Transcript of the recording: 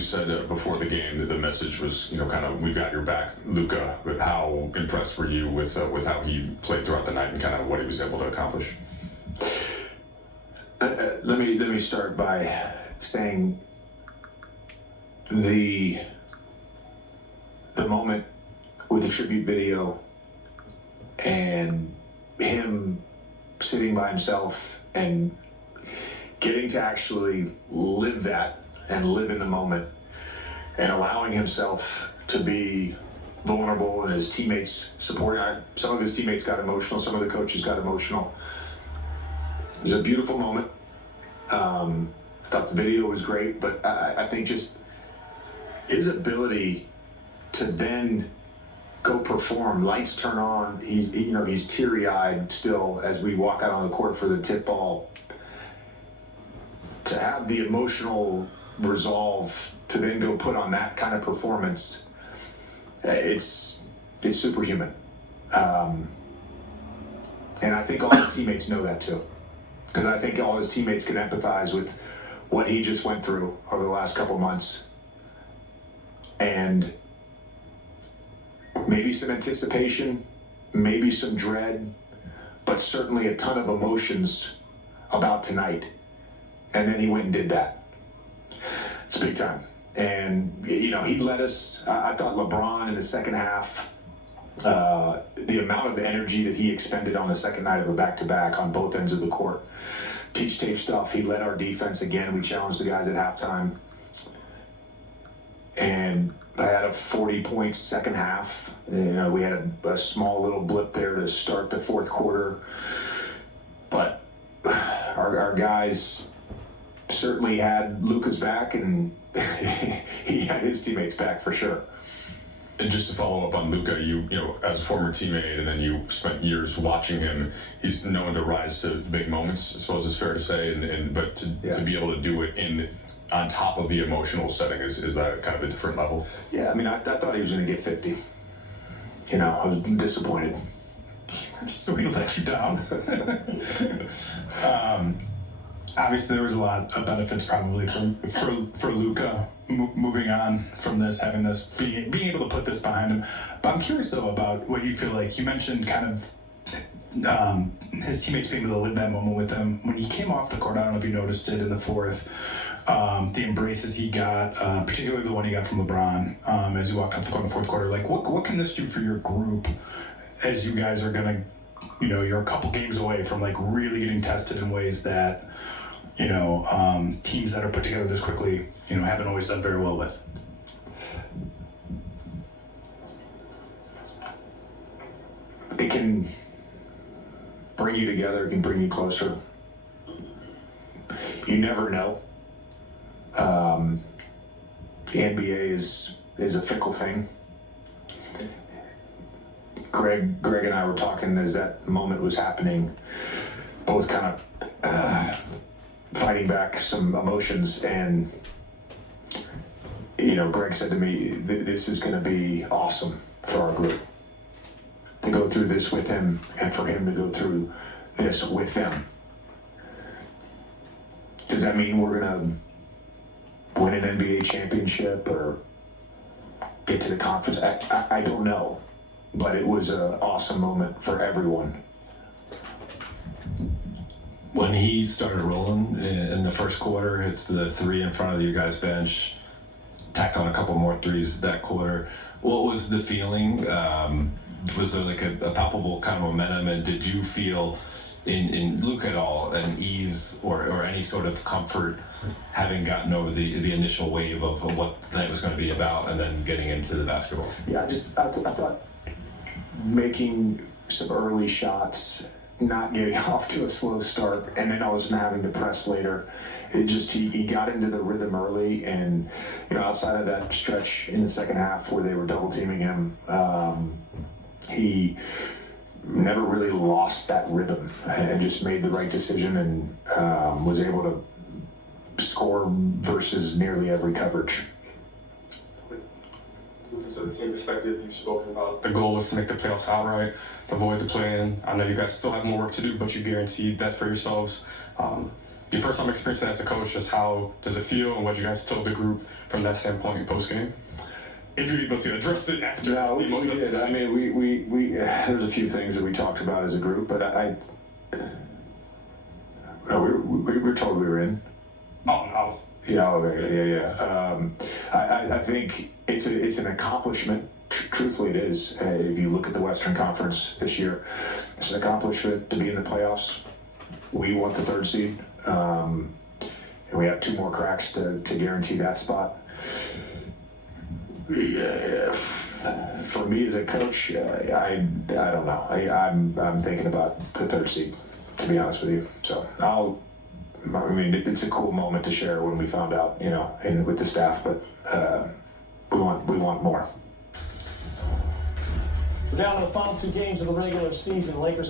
you said before the game that the message was, kind of, we've got your back, Luka. But how impressed were you with how he played throughout the night and kind of what he was able to accomplish? Let me start by saying the moment with the tribute video and him sitting by himself and getting to actually live that and live in the moment and allowing himself to be vulnerable and his teammates supporting. Some of his teammates got emotional, some of the coaches got emotional. It was a beautiful moment. I thought the video was great, but I think just his ability to then go perform, lights turn on, he's teary-eyed still as we walk out on the court for the tip ball. To have the emotional resolve to then go put on that kind of performance, it's superhuman. And I think all his teammates know that too. Because I think all his teammates can empathize with what he just went through over the last couple months. And maybe some anticipation, maybe some dread, but certainly a ton of emotions about tonight. And then he went and did that. It's big time. And, he led us. I thought LeBron in the second half, the amount of energy that he expended on the second night of a back-to-back on both ends of the court. Teach tape stuff. He led our defense again. We challenged the guys at halftime. And I had a 40-point second half. We had a small little blip there to start the fourth quarter. But our guys certainly had Luka's back, and he had his teammates back for sure. And just to follow up on Luka, you as a former teammate, and then you spent years watching him. He's known to rise to big moments, I suppose it's fair to say, but to be able to do it on top of the emotional setting is that kind of a different level? Yeah, I thought he was going to get 50. I was disappointed. So he let you down. Obviously, there was a lot of benefits probably for Luka moving on from this, having this, being able to put this behind him. But I'm curious though about what you feel like. You mentioned kind of his teammates being able to live that moment with him when he came off the court. I don't know if you noticed it in the fourth. The embraces he got, particularly the one he got from LeBron as he walked off the court in the fourth quarter. Like, what can this do for your group as you guys are gonna, you're a couple games away from like really getting tested in ways that, teams that are put together this quickly, haven't always done very well with. It can bring you together. It can bring you closer. You never know. The NBA is a fickle thing. Greg and I were talking as that moment was happening, both kind of fighting back some emotions, and Greg said to me, this is going to be awesome for our group to go through this with him and for him to go through this with them. Does that mean we're going to win an NBA championship or get to the conference? I don't know, but it was an awesome moment for everyone. When he started rolling in the first quarter, hits the three in front of you guys' bench, tacked on a couple more threes that quarter. What was the feeling? Was there like a palpable kind of momentum, and did you feel in Luka at all an ease or any sort of comfort having gotten over the initial wave of what the night was going to be about and then getting into the basketball? Yeah, I thought making some early shots, not getting off to a slow start, and then I was having to press later. It just, he got into the rhythm early, and outside of that stretch in the second half where they were double teaming him, he never really lost that rhythm and just made the right decision and was able to score versus nearly every coverage. So the team perspective, you've spoken about the goal was to make the playoffs outright, avoid the play-in. I know you guys still have more work to do, but you guaranteed that for yourselves. your first time experiencing that as a coach, just how does it feel and what you guys told the group from that standpoint in post-game? If you're able to address it after No, the we emotional did. I mean, we there's a few things that we talked about as a group, but we were told we were in. Oh, I was. Yeah, okay, yeah. I think it's an accomplishment. Truthfully, it is. If you look at the Western Conference this year, it's an accomplishment to be in the playoffs. We want the 3rd seed, and we have 2 more cracks to guarantee that spot. For me as a coach, I don't know. I'm thinking about the 3rd seed, to be honest with you. So it's a cool moment to share when we found out, and with the staff, but we want more. We're down to the final 2 games of the regular season. Lakers